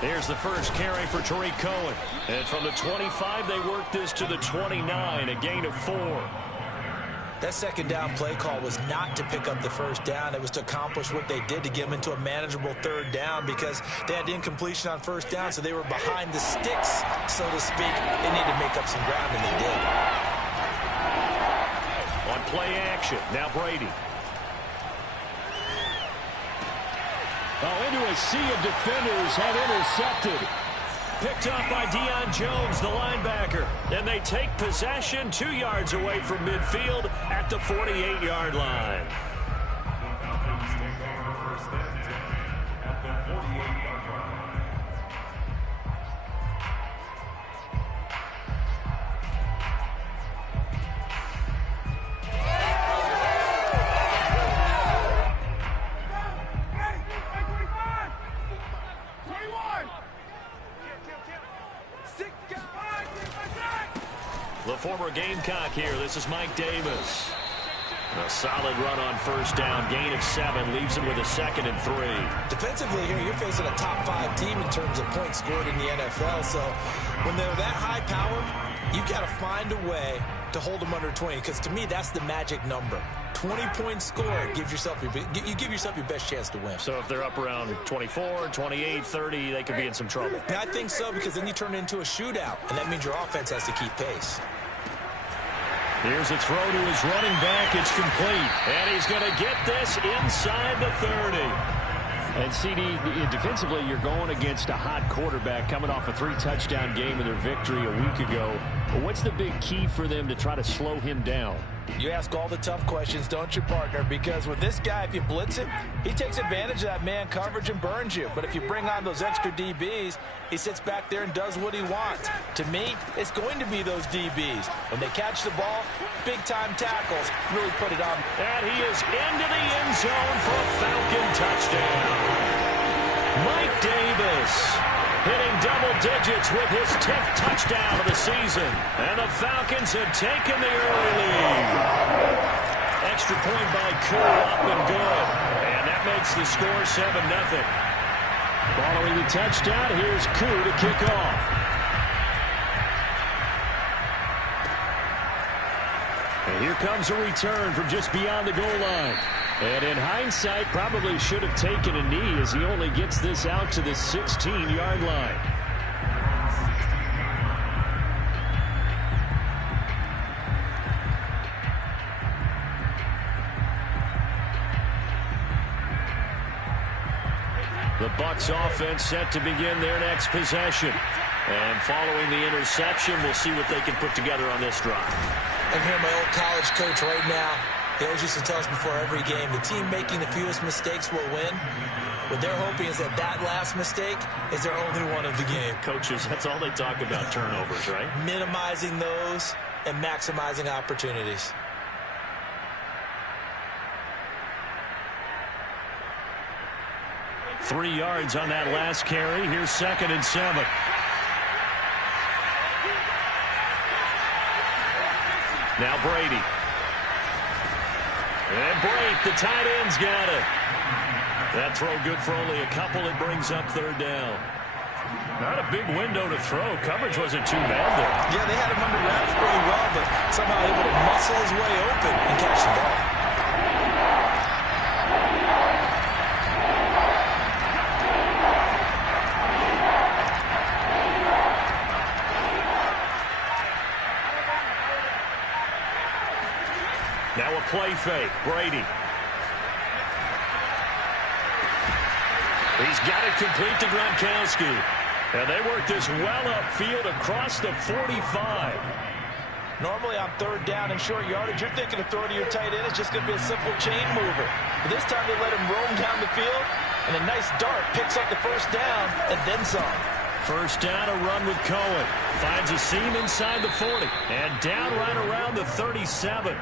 Here's the first carry for Tariq Cohen. And from the 25, they work this to the 29, a gain of 4. That second down play call was not to pick up the first down. It was to accomplish what they did to get them into a manageable third down because they had incompletion on first down, so they were behind the sticks, so to speak. They needed to make up some ground, and they did. On play action, now Brady. Oh, into a sea of defenders and intercepted. Picked up by Deion Jones, the linebacker. And they take possession 2 yards away from midfield at the 48-yard line. The former Gamecock here. This is Mike Davis. A solid run on first down. Gain of 7. Leaves him with a 2nd and 3. Defensively here, you're facing a top 5 team in terms of points scored in the NFL. So when they're that high power, you've got to find a way to hold them under 20. Because to me, that's the magic number. 20 points scored. You give yourself your best chance to win. So if they're up around 24, 28, 30, they could be in some trouble. Yeah, I think so, because then you turn it into a shootout, and that means your offense has to keep pace. Here's a throw to his running back. It's complete. And he's going to get this inside the 30. And, CD, defensively, you're going against a hot quarterback coming off a 3-touchdown game in their victory a week ago. What's the big key for them to try to slow him down? You ask all the tough questions, don't you, partner? Because with this guy, if you blitz him, he takes advantage of that man coverage and burns you. But if you bring on those extra DBs, he sits back there and does what he wants. To me, it's going to be those DBs. When they catch the ball, big-time tackles really put it on. And he is into the end zone for a Falcon touchdown. Mike Davis hitting double digits with his 10th touchdown of the season. And the Falcons have taken the early lead. Extra point by Koo, up and good. And that makes the score 7-0. Following the touchdown, here's Koo to kick off. And here comes a return from just beyond the goal line. And in hindsight, probably should have taken a knee as he only gets this out to the 16-yard line. The Bucs offense set to begin their next possession. And following the interception, we'll see what they can put together on this drive. I'm hearing my old college coach right now. He always used to tell us before every game, the team making the fewest mistakes will win. What they're hoping is that that last mistake is their only one of the game. Coaches, that's all they talk about, turnovers, right? Minimizing those and maximizing opportunities. Three yards on that last carry. Here's 2nd and 7. Now Brady. And Brate, the tight end's got it. That throw good for only a couple. It brings up 3rd down. Not a big window to throw. Coverage wasn't too bad there. Yeah, they had him under wraps pretty well, but somehow able to muscle his way open and catch the ball. Now a play fake. Brady. He's got it complete to Gronkowski. And they work this well upfield across the 45. Normally on 3rd down and short yardage, you're thinking of throwing to your tight end. It's just going to be a simple chain mover. But this time they let him roam down the field, and a nice dart picks up the 1st down and then some. 1st down, a run with Cohen. Finds a seam inside the 40. And down right around the 37.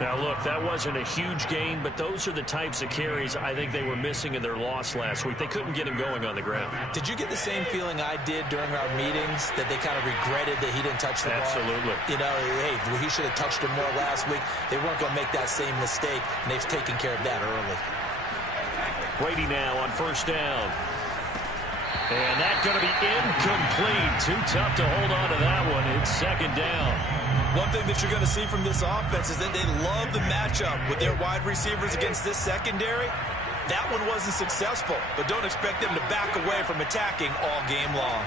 Now, look, that wasn't a huge gain, but those are the types of carries I think they were missing in their loss last week. They couldn't get him going on the ground. Did you get the same feeling I did during our meetings, that they kind of regretted that he didn't touch the ball? Absolutely. You know, hey, he should have touched him more last week. They weren't going to make that same mistake, and they've taken care of that early. Brady now on 1st down. And that's going to be incomplete. Too tough to hold on to that one. It's second down. One thing that you're going to see from this offense is that they love the matchup with their wide receivers against this secondary. That one wasn't successful, but don't expect them to back away from attacking all game long.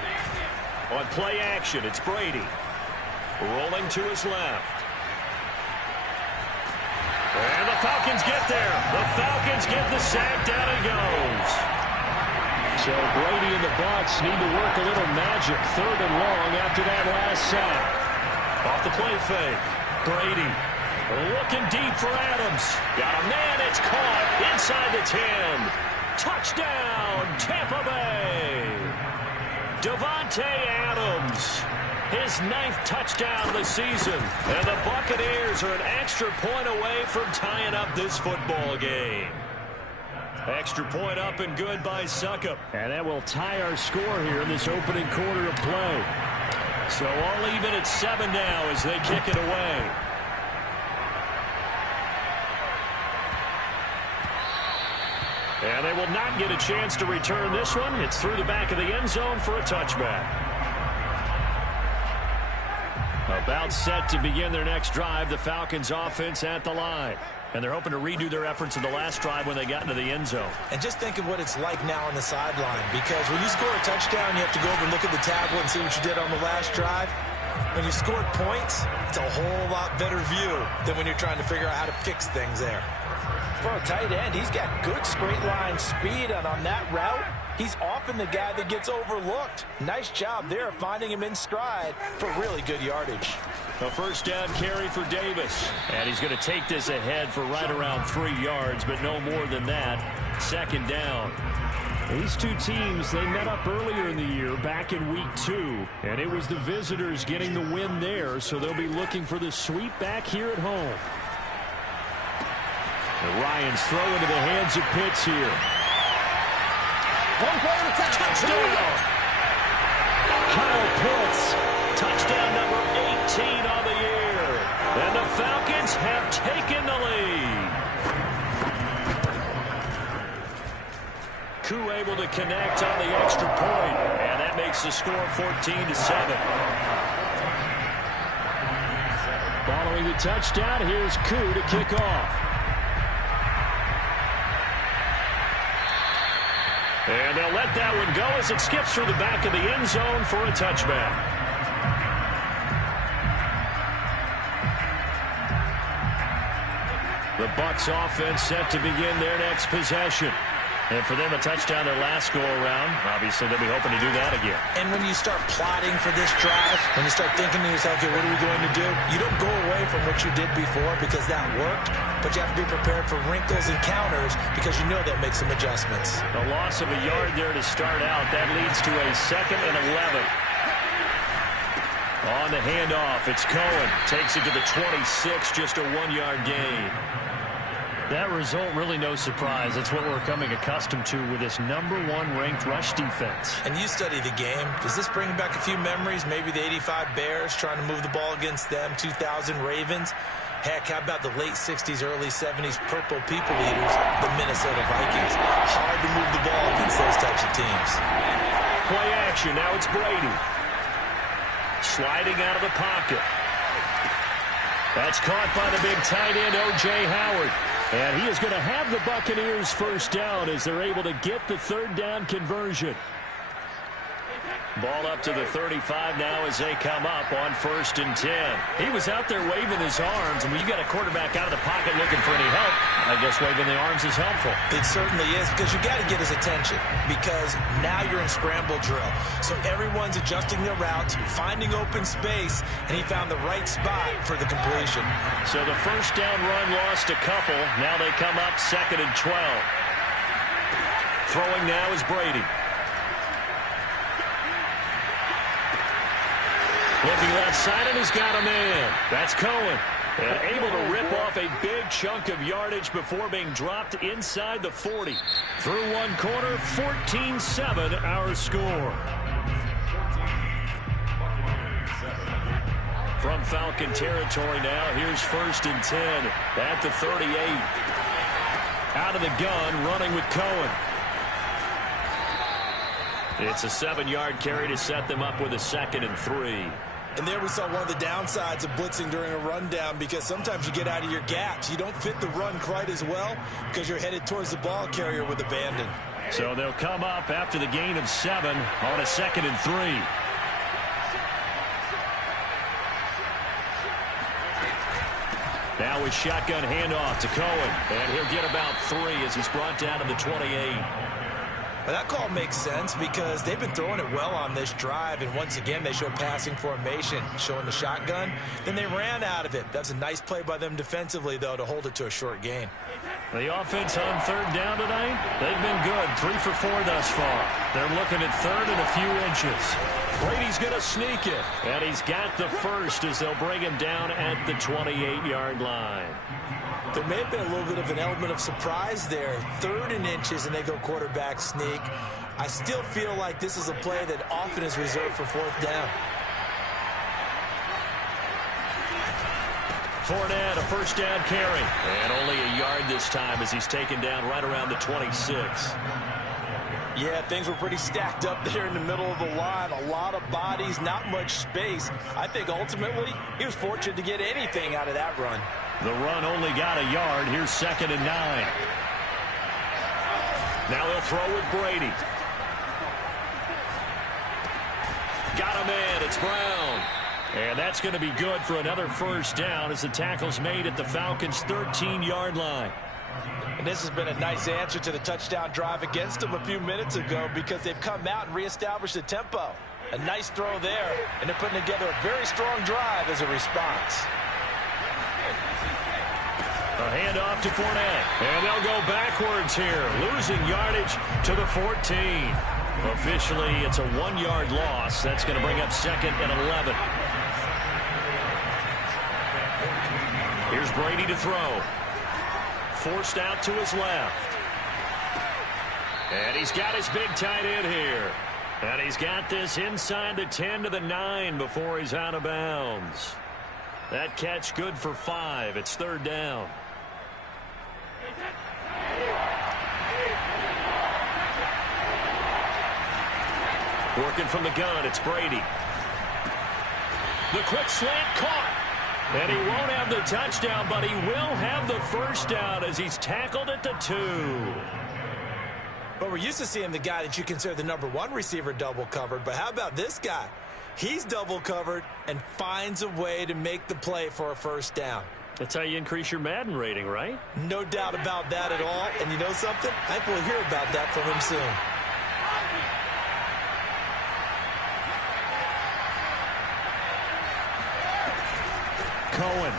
On play action, it's Brady. Rolling to his left. And the Falcons get there. The Falcons get the sack. Down he goes. So Brady and the Bucs need to work a little magic. Third and long after that last sack. Off the play fake. Brady looking deep for Adams. Got a man. It's caught inside the 10. Touchdown, Tampa Bay. Davante Adams. His 9th touchdown of the season. And the Buccaneers are an extra point away from tying up this football game. Extra point up and good by Succop. And that will tie our score here in this opening quarter of play. So all even at 7 now as they kick it away. And they will not get a chance to return this one. It's through the back of the end zone for a touchback. About set to begin their next drive, the Falcons offense at the line. And they're hoping to redo their efforts in the last drive when they got into the end zone. And just think of what it's like now on the sideline, because when you score a touchdown, you have to go over and look at the tablet and see what you did on the last drive. When you scored points, it's a whole lot better view than when you're trying to figure out how to fix things there. For a tight end, he's got good straight line speed, and on that route, he's often the guy that gets overlooked. Nice job there finding him in stride for really good yardage. A first down carry for Davis. And he's going to take this ahead for right around 3 yards, but no more than that. Second down. These two teams, they met up earlier in the year, back in week 2. And it was the visitors getting the win there, so they'll be looking for the sweep back here at home. And Ryan's throw into the hands of Pitts here. Touchdown! Kyle Pitts, touchdown number 18 on the year. And the Falcons have taken the lead. Koo able to connect on the extra point, and that makes the score 14-7. Following the touchdown, here's Koo to kick off. And they'll let that one go as it skips through the back of the end zone for a touchback. The Bucs offense set to begin their next possession. And for them, a touchdown their last go-around. Obviously, they'll be hoping to do that again. And when you start plotting for this drive, when you start thinking to yourself, okay, what are we going to do? You don't go away from what you did before because that worked, but you have to be prepared for wrinkles and counters because you know that makes some adjustments. A loss of a yard there to start out. That leads to a 2nd and 11. On the handoff, it's Cohen. Takes it to the 26, just a 1-yard gain. That result, really no surprise. That's what we're coming accustomed to with this #1 ranked rush defense. And you study the game. Does this bring back a few memories? Maybe the 85 Bears trying to move the ball against them, 2000 Ravens. Heck, how about the late 60s, early 70s Purple People Eaters, the Minnesota Vikings? Hard to move the ball against those types of teams. Play action. Now it's Brady. Sliding out of the pocket. That's caught by the big tight end, O.J. Howard. And he is going to have the Buccaneers first down as they're able to get the 3rd down conversion. Ball up to the 35 now as they come up on 1st and 10. He was out there waving his arms, and when you got a quarterback out of the pocket looking for any help, I guess waving the arms is helpful. It certainly is, because you got to get his attention, because now you're in scramble drill. So everyone's adjusting their routes, finding open space, and he found the right spot for the completion. So the first down run lost a couple. Now they come up 2nd and 12. Throwing now is Brady. Looking left side, and he's got a man. That's Cohen. And able to rip off a big chunk of yardage before being dropped inside the 40. Through one quarter, 14-7 our score. From Falcon territory now, here's 1st and 10 at the 38. Out of the gun, running with Cohen. It's a 7-yard carry to set them up with a 2nd and 3. And there we saw one of the downsides of blitzing during a rundown, because sometimes you get out of your gaps. You don't fit the run quite as well because you're headed towards the ball carrier with abandon. So they'll come up after the gain of 7 on a 2nd and 3. Now a shotgun handoff to Cohen. And he'll get about 3 as he's brought down to the 28. Well, that call makes sense because they've been throwing it well on this drive, and once again they show passing formation, showing the shotgun. Then they ran out of it. That's a nice play by them defensively, though, to hold it to a short gain. The offense on 3rd down tonight, they've been good. 3 for 4 thus far. They're looking at 3rd and a few inches. Brady's going to sneak it, and he's got the first as they'll bring him down at the 28-yard line. There may have been a little bit of an element of surprise there. 3rd and inches, and they go quarterback sneak. I still feel like this is a play that often is reserved for 4th down. Fournette, a 1st down carry. And only a yard this time as he's taken down right around the 26. Yeah, things were pretty stacked up there in the middle of the line. A lot of bodies, not much space. I think ultimately he was fortunate to get anything out of that run. The run only got a yard. Here's 2nd and 9. Now they'll throw with Brady. Got a man. It's Brown. And that's going to be good for another 1st down as the tackle's made at the Falcons' 13-yard line. And this has been a nice answer to the touchdown drive against them a few minutes ago, because they've come out and reestablished the tempo. A nice throw there, and they're putting together a very strong drive as a response. A handoff to Fournette. And they'll go backwards here, losing yardage to the 14. Officially, it's a 1-yard loss. That's going to bring up 2nd and 11. Here's Brady to throw. Forced out to his left. And he's got his big tight end here. And he's got this inside the 10 to the 9 before he's out of bounds. That catch good for 5. It's 3rd down. Working from the gun, it's Brady. The quick slant caught. And he won't have the touchdown, but he will have the 1st down as he's tackled at the 2. But we're used to seeing the guy that you consider the #1 receiver double covered. But how about this guy? He's double covered and finds a way to make the play for a 1st down. That's how you increase your Madden rating, right? No doubt about that at all. And you know something? I think we'll hear about that from him soon. Cohen.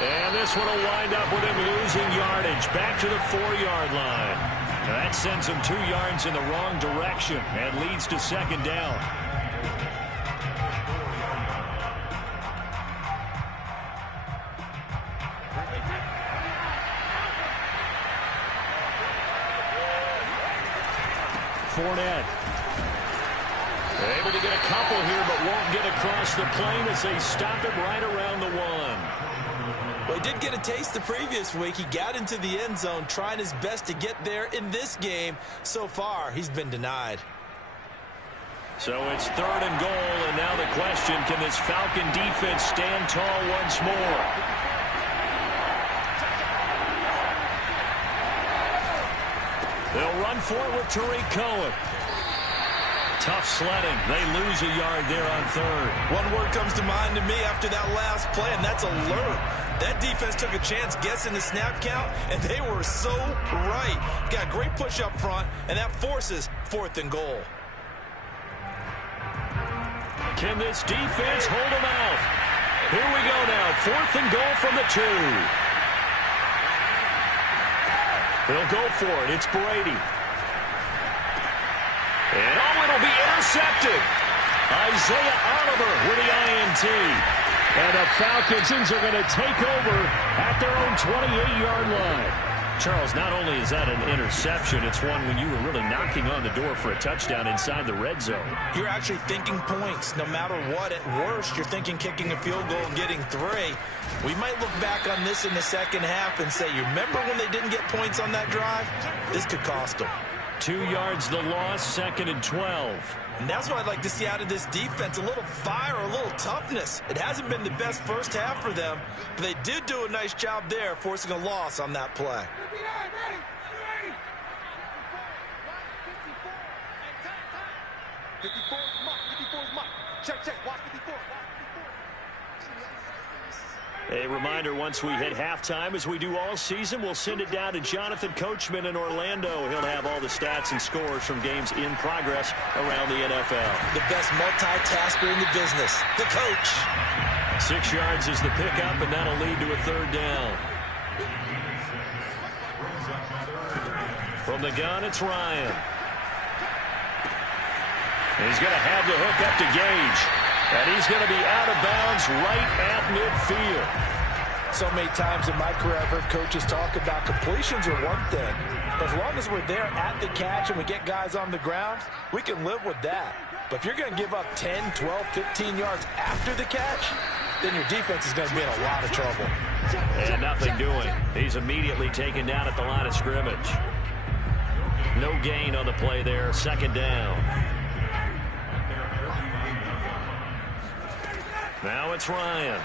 And this one will wind up with him losing yardage back to the 4-yard line. Now that sends him 2 yards in the wrong direction and leads to 2nd down. Fournette. Able to get a couple here, but won't get across the plane as they stop it right around the 1. Well, he did get a taste the previous week. He got into the end zone, trying his best to get there in this game. So far, he's been denied. So it's 3rd and goal, and now the question, can this Falcon defense stand tall once more? They'll run for it with Tariq Cohen. Tough sledding. They lose a yard there on 3rd. One word comes to mind to me after that last play, and that's alert. That defense took a chance guessing the snap count, and they were so right. Got a great push up front, and that forces 4th and goal. Can this defense hold them out? Here we go now. 4th and goal from the 2. They'll go for it. It's Brady. And it'll be intercepted. Isaiah Oliver with the INT. And the Falcons are going to take over at their own 28-yard line. Charles, not only is that an interception, it's one when you were really knocking on the door for a touchdown inside the red zone. You're actually thinking points no matter what. At worst, you're thinking kicking a field goal and getting 3. We might look back on this in the second half and say, you remember when they didn't get points on that drive? This could cost them. 2 yards the loss, 2nd and 12. And that's what I'd like to see out of this defense, a little fire, a little toughness. It hasn't been the best first half for them, but they did do a nice job there, forcing a loss on that play. A reminder, once we hit halftime, as we do all season, we'll send it down to Jonathan Coachman in Orlando. He'll have all the stats and scores from games in progress around the NFL. The best multitasker in the business, the coach. 6 yards is the pickup, and that'll lead to a 3rd down. From the gun, it's Ryan. And he's going to have the hook up to Gage. And he's going to be out of bounds right at midfield. So many times in my career, I've heard coaches talk about completions are one thing. But as long as we're there at the catch and we get guys on the ground, we can live with that. But if you're going to give up 10, 12, 15 yards after the catch, then your defense is going to be in a lot of trouble. And nothing doing. He's immediately taken down at the line of scrimmage. No gain on the play there. 2nd down. Now it's Ryan.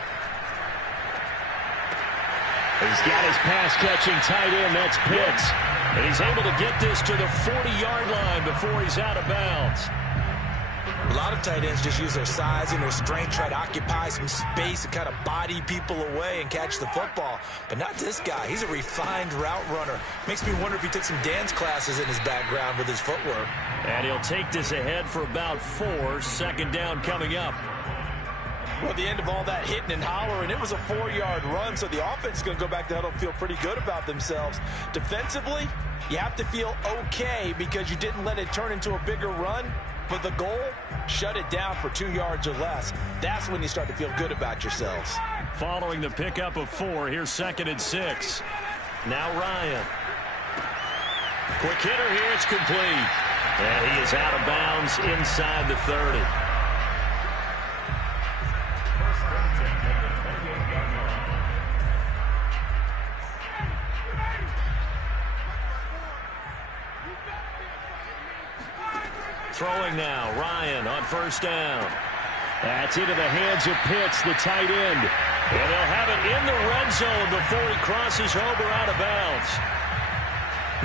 He's got his pass-catching tight end. That's Pitts. And he's able to get this to the 40-yard line before he's out of bounds. A lot of tight ends just use their size and their strength, try to occupy some space and kind of body people away and catch the football. But not this guy. He's a refined route runner. Makes me wonder if he took some dance classes in his background with his footwork. And he'll take this ahead for about 4. 2nd down coming up. Well, at the end of all that hitting and hollering, it was a 4-yard run, so the offense is going to go back to huddle and feel pretty good about themselves. Defensively, you have to feel okay because you didn't let it turn into a bigger run, but the goal, shut it down for 2 yards or less. That's when you start to feel good about yourselves. Following the pickup of 4, here's 2nd and 6. Now Ryan. Quick hitter here, it's complete. And he is out of bounds inside the 30. Throwing now, Ryan on 1st down. That's into the hands of Pitts, the tight end. And they'll have it in the red zone before he crosses over out of bounds.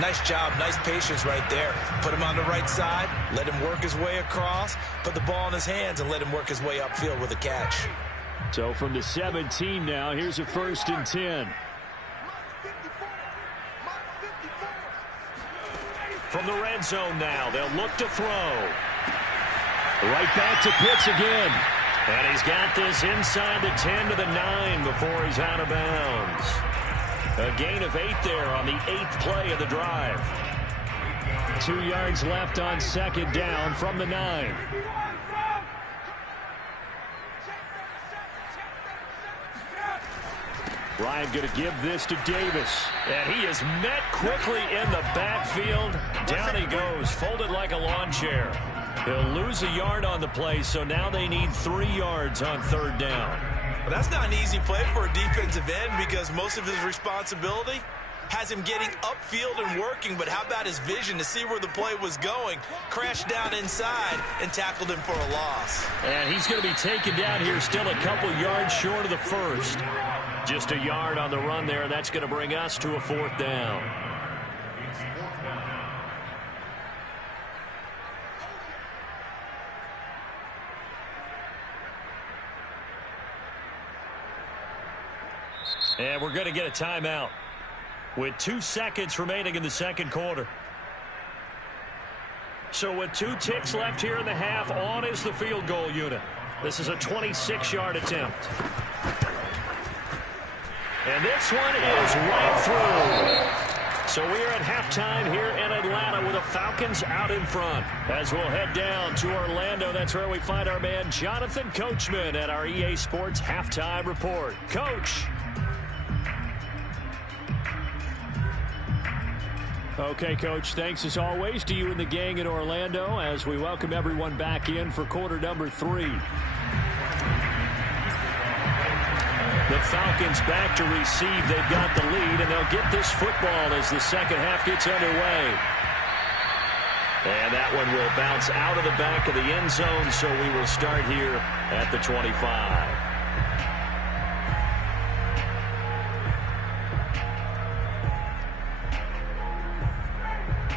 Nice job, nice patience right there. Put him on the right side, let him work his way across, put the ball in his hands, and let him work his way upfield with a catch. So from the 17 now, here's a 1st and 10. From the red zone now, they'll look to throw. Right back to Pitts again. And he's got this inside the 10 to the 9 before he's out of bounds. A gain of 8 there on the 8th play of the drive. 2 yards left on 2nd down from the 9. Ryan going to give this to Davis. And he is met quickly in the backfield. Down he goes, folded like a lawn chair. He'll lose a yard on the play, so now they need 3 yards on 3rd down. Well, that's not an easy play for a defensive end because most of his responsibility has him getting upfield and working, but how about his vision to see where the play was going? Crashed down inside and tackled him for a loss. And he's going to be taken down here still a couple yards short of the 1st. Just a yard on the run there. That's going to bring us to a 4th down. And we're going to get a timeout with 2 seconds remaining in the 2nd quarter. So with 2 ticks left here in the half, on is the field goal unit. This is a 26-yard attempt. And this one is right through. So we are at halftime here in Atlanta with the Falcons out in front. As we'll head down to Orlando, that's where we find our man Jonathan Coachman at our EA Sports Halftime Report. Coach. Okay, Coach, thanks as always to you and the gang in Orlando as we welcome everyone back in for quarter number 3. The Falcons back to receive. They've got the lead, and they'll get this football as the second half gets underway. And that one will bounce out of the back of the end zone, so we will start here at the 25.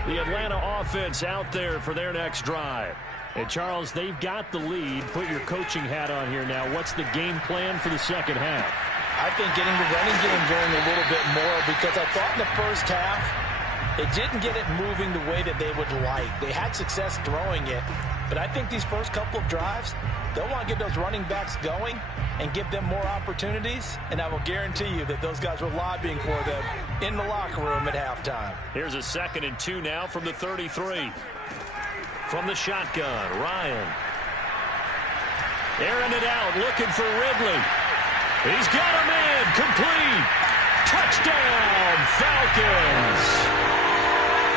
The Atlanta offense out there for their next drive. And, Charles, they've got the lead. Put your coaching hat on here now. What's the game plan for the second half? I think getting the running game going a little bit more, because I thought in the first half it didn't get it moving the way that they would like. They had success throwing it, but I think these first couple of drives, they'll want to get those running backs going and give them more opportunities, and I will guarantee you that those guys were lobbying for them in the locker room at halftime. Here's a 2nd and 2 now from the 33. From the shotgun, Ryan. Airing it out, looking for Ridley. He's got a man, complete. Touchdown, Falcons.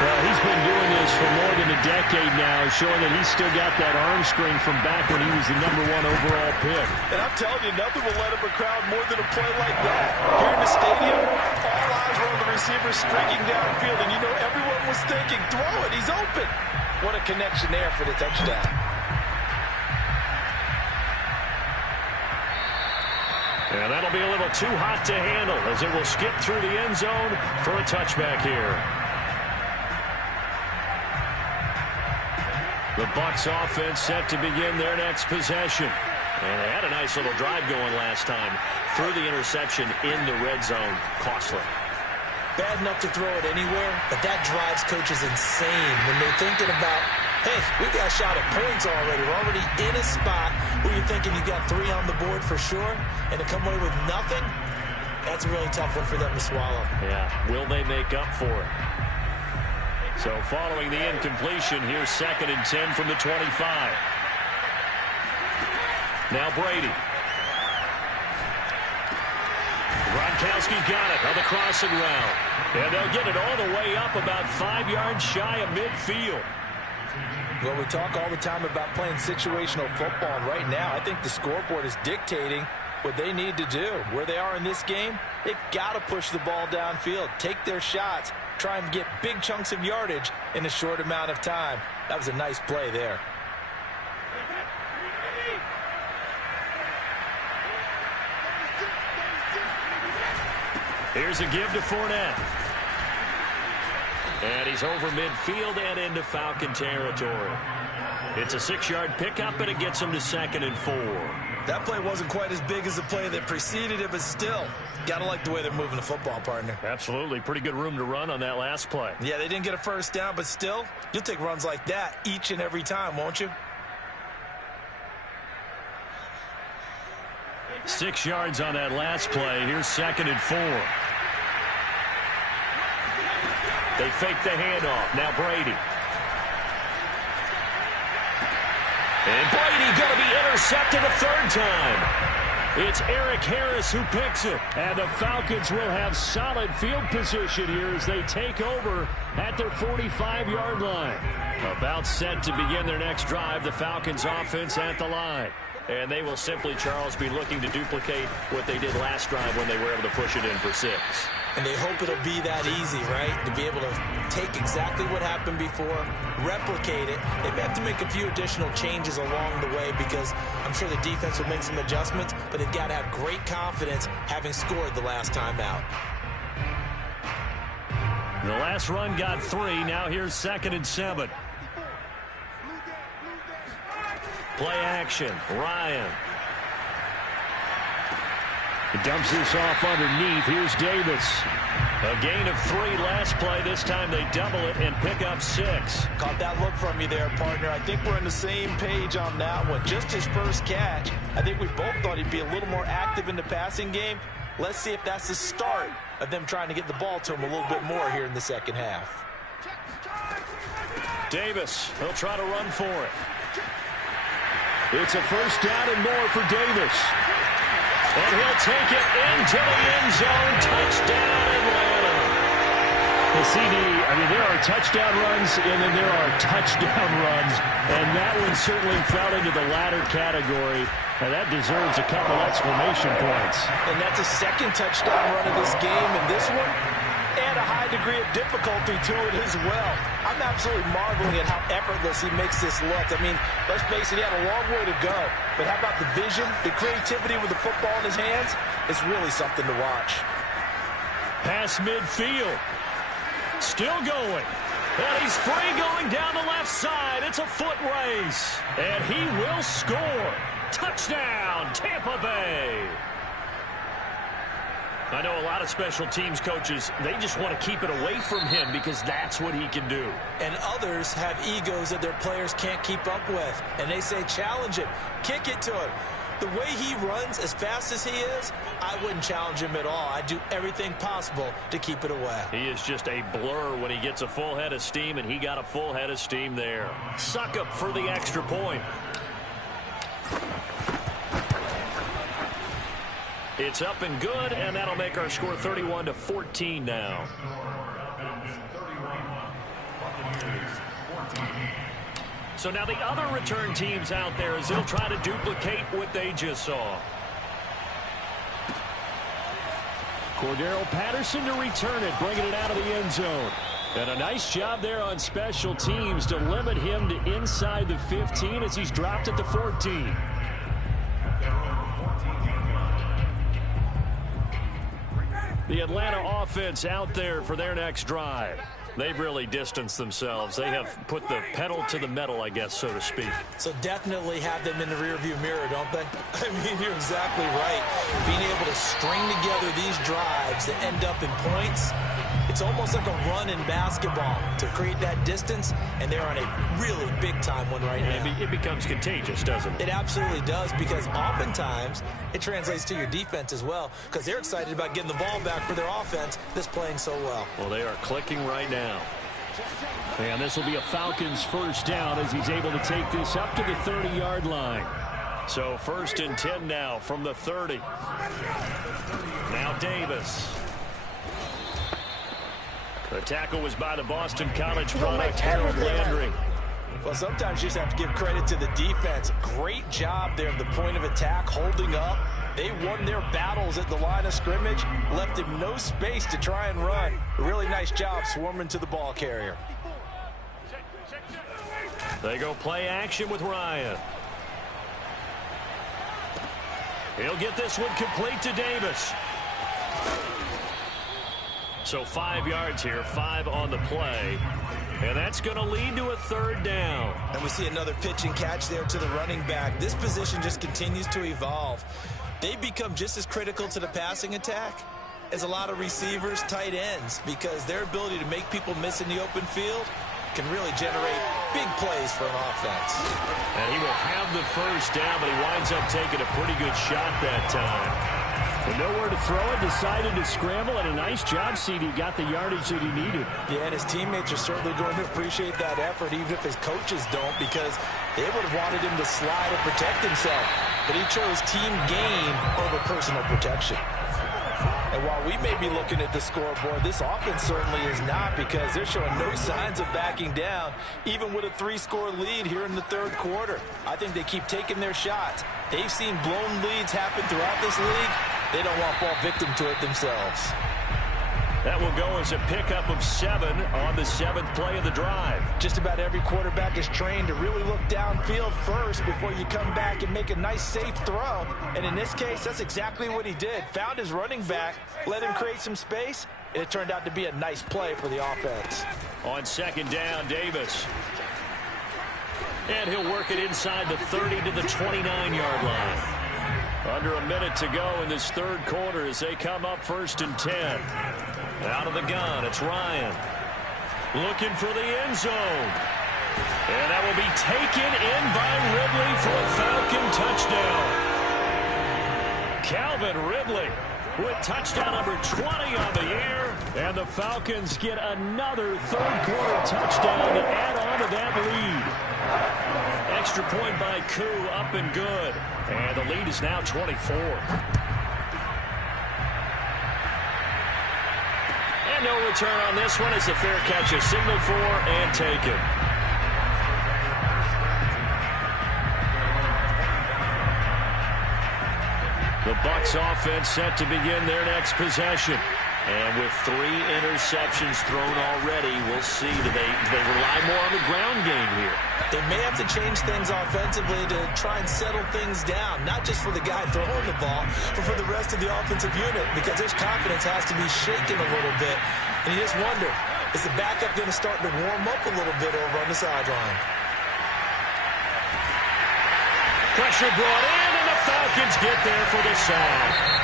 Well, he's been doing this for more than a decade now, showing that he's still got that arm strength from back when he was the #1 overall pick. And I'm telling you, nothing will let up a crowd more than a play like that. Here in the stadium, all eyes were on the receiver streaking downfield, and you know everyone was thinking, throw it, he's open. What a connection there for the touchdown. And that'll be a little too hot to handle as it will skip through the end zone for a touchback here. The Bucs offense set to begin their next possession. And they had a nice little drive going last time. Threw the interception in the red zone. Costly. Bad enough to throw it anywhere, but that drives coaches insane when they're thinking about, hey, we got a shot at points already. We're already in a spot where you're thinking you got 3 on the board for sure, and to come away with nothing, that's a really tough one for them to swallow. Yeah, will they make up for it? So following the incompletion, here's 2nd and 10 from the 25. Now Brady. Gronkowski got it on the crossing route. And they'll get it all the way up about 5 yards shy of midfield. Well, we talk all the time about playing situational football, and right now I think the scoreboard is dictating what they need to do. Where they are in this game, they've got to push the ball downfield, take their shots, try and get big chunks of yardage in a short amount of time. That was a nice play there. Here's a give to Fournette. And he's over midfield and into Falcon territory. It's a 6-yard pickup, and it gets him to 2nd and 4. That play wasn't quite as big as the play that preceded it, but still, gotta like the way they're moving the football, partner. Absolutely. Pretty good room to run on that last play. Yeah, they didn't get a first down, but still, you'll take runs like that each and every time, won't you? 6 yards on that last play. Here's 2nd and 4. They fake the handoff. Now Brady. And Brady going to be intercepted a 3rd time. It's Eric Harris who picks it. And the Falcons will have solid field position here as they take over at their 45-yard line. About set to begin their next drive, the Falcons offense at the line. And they will simply, Charles, be looking to duplicate what they did last drive when they were able to push it in for 6. And they hope it'll be that easy, right? To be able to take exactly what happened before, replicate it. They may have to make a few additional changes along the way because I'm sure the defense will make some adjustments, but they've got to have great confidence having scored the last time out. The last run got 3. Now here's 2nd and 7. Play action. Ryan. He dumps this off underneath. Here's Davis. A gain of 3 last play. This time they double it and pick up 6. Caught that look from you there, partner. I think we're on the same page on that one. Just his first catch. I think we both thought he'd be a little more active in the passing game. Let's see if that's the start of them trying to get the ball to him a little bit more here in the second half. Davis, he'll try to run for it. It's a first down and more for Davis. And he'll take it into the end zone. Touchdown, Atlanta. The CD, I mean, there are touchdown runs, and then there are touchdown runs. And that one certainly fell into the latter category. And that deserves a couple exclamation points. And that's a second touchdown run of this game. And this one, and a high degree of difficulty to it as well. I'm absolutely marveling at how effortless he makes this look. I mean, let's face it, he had a long way to go. But how about the vision, the creativity with the football in his hands? It's really something to watch. Pass midfield. Still going. And he's free going down the left side. It's a foot race. And he will score. Touchdown, Tampa Bay. I know a lot of special teams coaches, they just want to keep it away from him because that's what he can do. And others have egos that their players can't keep up with. And they say, challenge it, kick it to him. The way he runs as fast as he is, I wouldn't challenge him at all. I'd do everything possible to keep it away. He is just a blur when he gets a full head of steam, and he got a full head of steam there. Suck up for the extra point. It's up and good, and that'll make our score 31-14 now. So now the other return teams out there as they'll try to duplicate what they just saw. Cordero Patterson to return it, bringing it out of the end zone. And a nice job there on special teams to limit him to inside the 15 as he's dropped at the 14. The Atlanta offense out there for their next drive. They've really distanced themselves. They have put the pedal to the metal, I guess, so to speak. So definitely have them in the rearview mirror, don't they? I mean, you're exactly right. Being able to string together these drives that end up in points, it's almost like a run in basketball to create that distance, and they're on a really big-time one right now. It becomes contagious, doesn't it? It absolutely does, because oftentimes it translates to your defense as well, because they're excited about getting the ball back for their offense that's playing so well. Well, they are clicking right now. And this will be a Falcons first down as he's able to take this up to the 30-yard line. So 1st and 10 now from the 30. Now Davis. The tackle was by the Boston College product, Harold Landry. Well, sometimes you just have to give credit to the defense. Great job there at the point of attack, holding up. They won their battles at the line of scrimmage, left him no space to try and run. A really nice job swarming to the ball carrier. They go play action with Ryan. He'll get this one complete to Davis. So 5 yards here, 5 on the play. And that's going to lead to a 3rd down. And we see another pitch and catch there to the running back. This position just continues to evolve. They become just as critical to the passing attack as a lot of receivers, tight ends, because their ability to make people miss in the open field can really generate big plays for an offense. And he will have the first down, but he winds up taking a pretty good shot that time. With nowhere to throw it, decided to scramble, and a nice job, CD. Got the yardage that he needed. Yeah, and his teammates are certainly going to appreciate that effort, even if his coaches don't, because they would have wanted him to slide and protect himself. But he chose team gain over personal protection. And while we may be looking at the scoreboard, this offense certainly is not, because they're showing no signs of backing down, even with a 3-score lead here in the 3rd quarter. I think they keep taking their shots. They've seen blown leads happen throughout this league. They don't want to fall victim to it themselves. That will go as a pickup of 7 on the 7th play of the drive. Just about every quarterback is trained to really look downfield first before you come back and make a nice, safe throw. And in this case, that's exactly what he did. Found his running back, let him create some space, and it turned out to be a nice play for the offense. On 2nd down, Davis. And he'll work it inside the 30 to the 29-yard line. Under a minute to go in this 3rd quarter as they come up 1st and 10. Out of the gun, it's Ryan. Looking for the end zone. And that will be taken in by Ridley for a Falcon touchdown. Calvin Ridley with touchdown number 20 on the year. And the Falcons get another 3rd quarter touchdown to add on to that lead. Extra point by Koo, up and good. And the lead is now 24. And no return on this one as the fair catch is signaled for and taken. The Bucs offense set to begin their next possession. And with 3 interceptions thrown already, we'll see. Do they rely more on the ground game here? They may have to change things offensively to try and settle things down, not just for the guy throwing the ball, but for the rest of the offensive unit, because his confidence has to be shaken a little bit. And you just wonder, is the backup going to start to warm up a little bit over on the sideline? Pressure brought in, and the Falcons get there for the sack.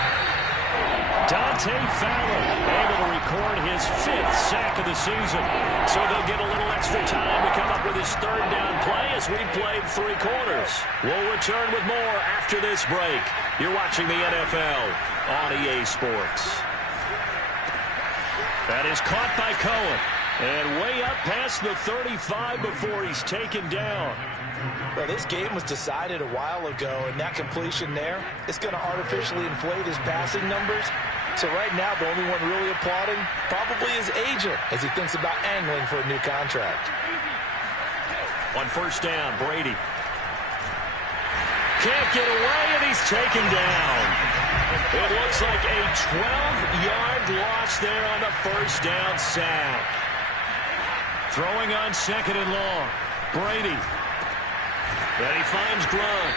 Dante Fowler able to record his 5th sack of the season. So they'll get a little extra time to come up with his 3rd down play as we've played 3 quarters. We'll return with more after this break. You're watching the NFL on EA Sports. That is caught by Cohen. And way up past the 35 before he's taken down. Well, this game was decided a while ago, and that completion there is going to artificially inflate his passing numbers. So right now, the only one really applauding probably his agent as he thinks about angling for a new contract. On 1st down, Brady. Can't get away, and he's taken down. It looks like a 12-yard loss there on the 1st down sack. Throwing on 2nd and long. Brady. Then he finds Gronk.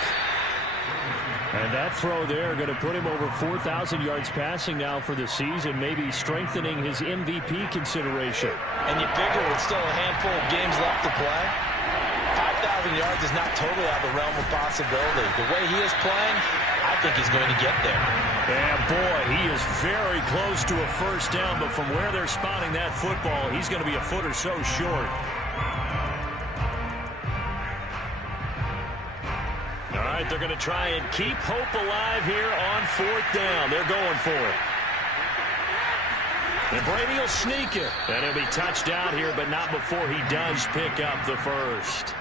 And that throw there going to put him over 4,000 yards passing now for the season, maybe strengthening his MVP consideration. And you figure with still a handful of games left to play, 5,000 yards is not totally out of the realm of possibility. The way he is playing, I think he's going to get there. And boy, he is very close to a 1st down, but from where they're spotting that football, he's going to be a foot or so short. All right, they're going to try and keep hope alive here on 4th down. They're going for it. And Brady will sneak it. And he'll be touched out here, but not before he does pick up the 1st.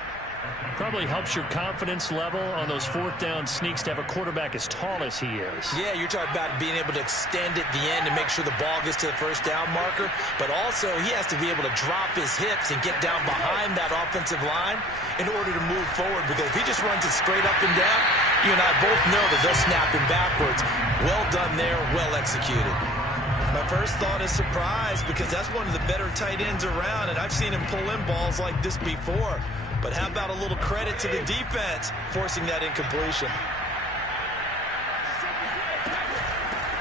Probably helps your confidence level on those 4th down sneaks to have a quarterback as tall as he is. Yeah, you're talking about being able to extend at the end to make sure the ball gets to the 1st down marker. But also, he has to be able to drop his hips and get down behind that offensive line in order to move forward. Because if he just runs it straight up and down, you and I both know that they'll snap him backwards. Well done there, well executed. My first thought is surprise, because that's one of the better tight ends around, and I've seen him pull in balls like this before. But how about a little credit to the defense forcing that incompletion?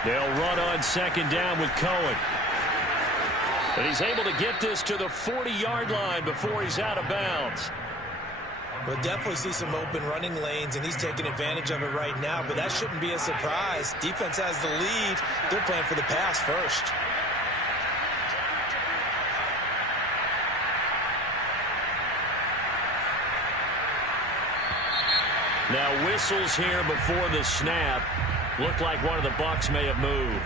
They'll run on 2nd down with Cohen. And he's able to get this to the 40-yard line before he's out of bounds. We'll definitely see some open running lanes, and he's taking advantage of it right now, but that shouldn't be a surprise. Defense has the lead. They're playing for the pass first. Now whistles here before the snap. Looked like one of the Bucs may have moved.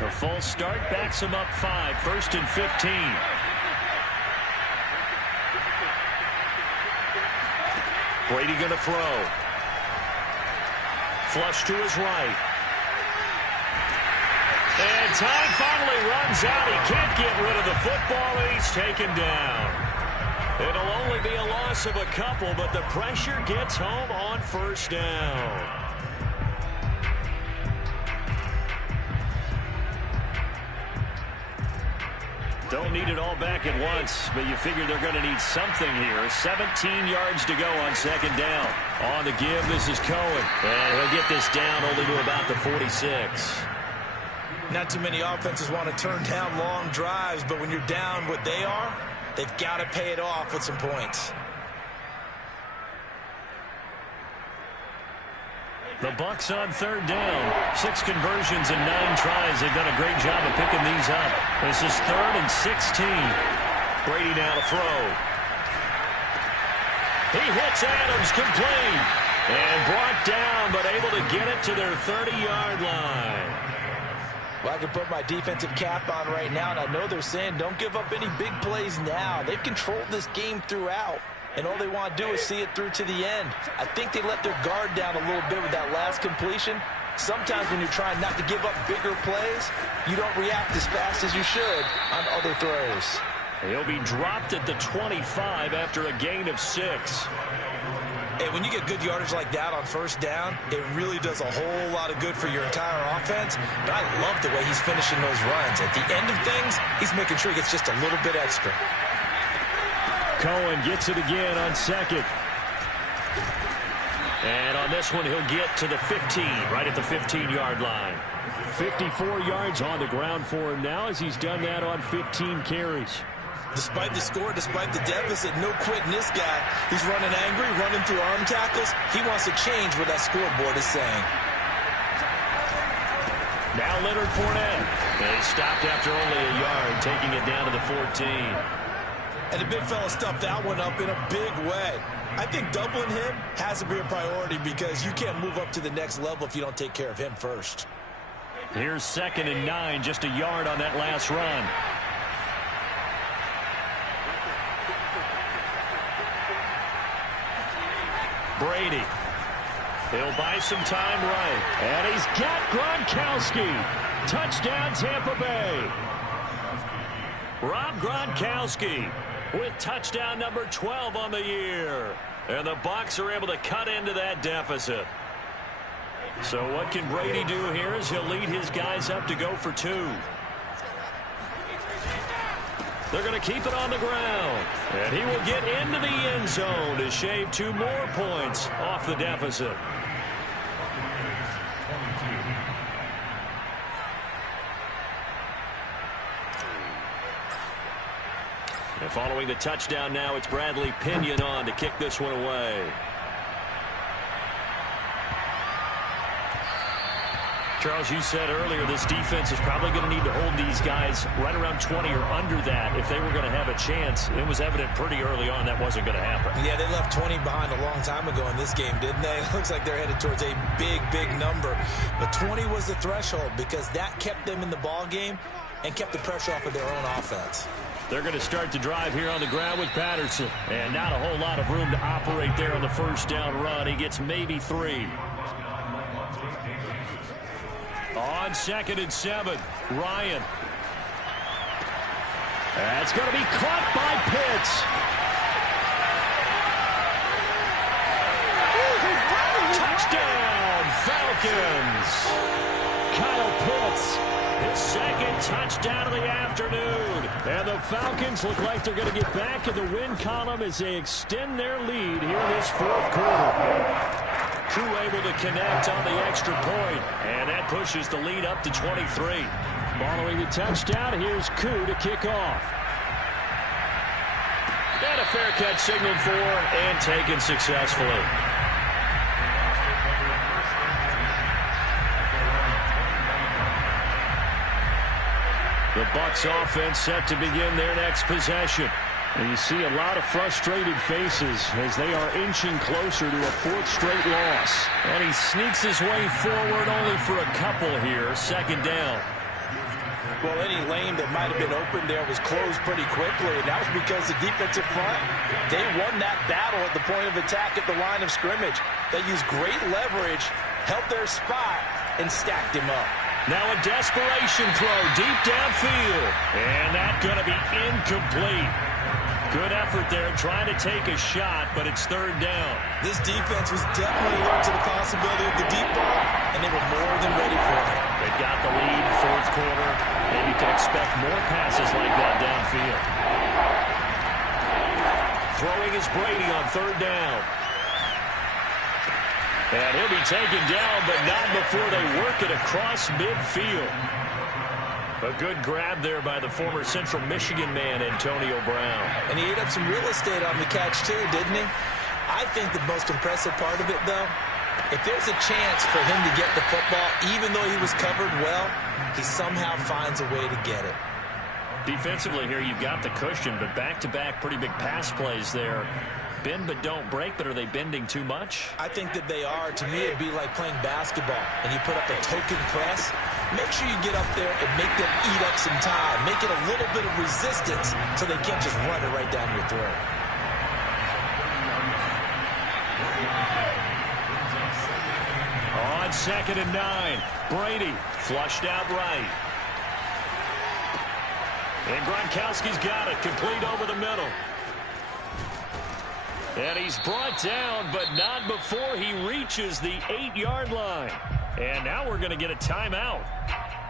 The false start backs him up 5, 1st and 15. Brady going to throw. Flush to his right. And time finally runs out. He can't get rid of the football, and he's taken down. It'll only be a loss of a couple, but the pressure gets home on 1st down. Don't need it all back at once, but you figure they're going to need something here. 17 yards to go on 2nd down. On the give, this is Cohen. And he'll get this down only to about the 46. Not too many offenses want to turn down long drives, but when you're down what they are, they've got to pay it off with some points. The Bucs on 3rd down. 6 conversions and 9 tries. They've done a great job of picking these up. This is 3rd and 16. Brady now to throw. He hits Adams complete. And brought down, but able to get it to their 30-yard line. Well, I can put my defensive cap on right now, and I know they're saying don't give up any big plays now. They've controlled this game throughout, and all they want to do is see it through to the end. I think they let their guard down a little bit with that last completion. Sometimes when you're trying not to give up bigger plays, you don't react as fast as you should on other throws. He'll be dropped at the 25 after a gain of 6. Hey, when you get good yardage like that on first down, it really does a whole lot of good for your entire offense. But I love the way he's finishing those runs. At the end of things, he's making sure he gets just a little bit extra. Cohen gets it again on second. And on this one, he'll get to the 15, right at the 15-yard line. 54 yards on the ground for him now as he's done that on 15 carries. Despite the score, despite the deficit, no quitting this guy. He's running angry, running through arm tackles. He wants to change what that scoreboard is saying. Now Leonard Fournette. And he stopped after only a yard, taking it down to the 14. And the big fella stuffed that one up in a big way. I think doubling him has to be a priority because you can't move up to the next level if you don't take care of him first. Here's 2nd and 9, just a yard on that last run. Brady. He'll buy some time right. And he's got Gronkowski. Touchdown, Tampa Bay. Rob Gronkowski with touchdown number 12 on the year. And the Bucs are able to cut into that deficit. So what can Brady do here as he'll lead his guys up to go for 2. They're going to keep it on the ground. And he will get into the end zone to shave 2 more points off the deficit. And following the touchdown now, it's Bradley Pinion on to kick this one away. Charles, you said earlier this defense is probably going to need to hold these guys right around 20 or under that if they were going to have a chance. It was evident pretty early on that wasn't going to happen. Yeah, they left 20 behind a long time ago in this game, didn't they? It looks like they're headed towards a big, big number. But 20 was the threshold because that kept them in the ball game and kept the pressure off of their own offense. They're going to start the drive here on the ground with Patterson. And not a whole lot of room to operate there on the first down run. He gets maybe 3. On 2nd and 7, Ryan. That's going to be caught by Pitts. Touchdown, Falcons. Kyle Pitts, his 2nd touchdown of the afternoon. And the Falcons look like they're going to get back in the win column as they extend their lead here in this 4th quarter. Koo able to connect on the extra point, and that pushes the lead up to 23. Following the touchdown, here's Koo to kick off. And a fair catch signaled for and taken successfully. The Bucs offense set to begin their next possession. And you see a lot of frustrated faces as they are inching closer to a 4th straight loss. And he sneaks his way forward only for a couple here. 2nd down. Well, any lane that might have been open there was closed pretty quickly, and that was because the defensive front, they won that battle at the point of attack at the line of scrimmage. They used great leverage, held their spot, and stacked him up. Now a desperation throw deep downfield. And that's going to be incomplete. Good effort there trying to take a shot, but it's 3rd down. This defense was definitely alert to the possibility of the deep ball, and they were more than ready for it. They've got the lead, 4th quarter. Maybe you can expect more passes like that downfield. Throwing is Brady on 3rd down. And he'll be taken down, but not before they work it across midfield. A good grab there by the former Central Michigan man, Antonio Brown. And he ate up some real estate on the catch, too, didn't he? I think the most impressive part of it, though, if there's a chance for him to get the football, even though he was covered well, he somehow finds a way to get it. Defensively here, you've got the cushion, but back-to-back pretty big pass plays there. Bend but don't break, but are they bending too much? I think that they are. To me, it'd be like playing basketball, and you put up a token press. Make sure you get up there and make them eat up some time. Make it a little bit of resistance so they can't just run it right down your throat. On 2nd and 9, Brady flushed out right. And Gronkowski's got it, complete over the middle. And he's brought down, but not before he reaches the 8-yard line. And now we're going to get a timeout.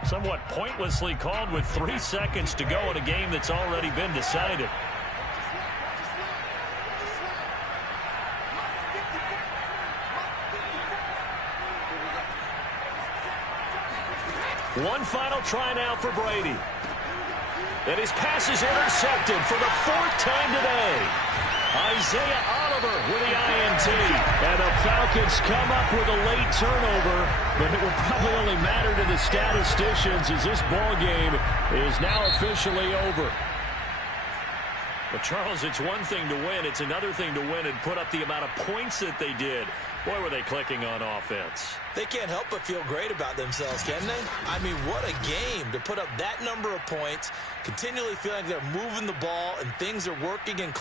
Somewhat pointlessly called with 3 seconds to go in a game that's already been decided. One final try now for Brady. And his pass is intercepted for the 4th time today. Isaiah Oliver with the INT. And the Falcons come up with a late turnover, but it will probably only matter to the statisticians as this ball game is now officially over. But, Charles, it's one thing to win. It's another thing to win and put up the amount of points that they did. Boy, were they clicking on offense. They can't help but feel great about themselves, can they? I mean, what a game to put up that number of points, continually feeling like they're moving the ball and things are working and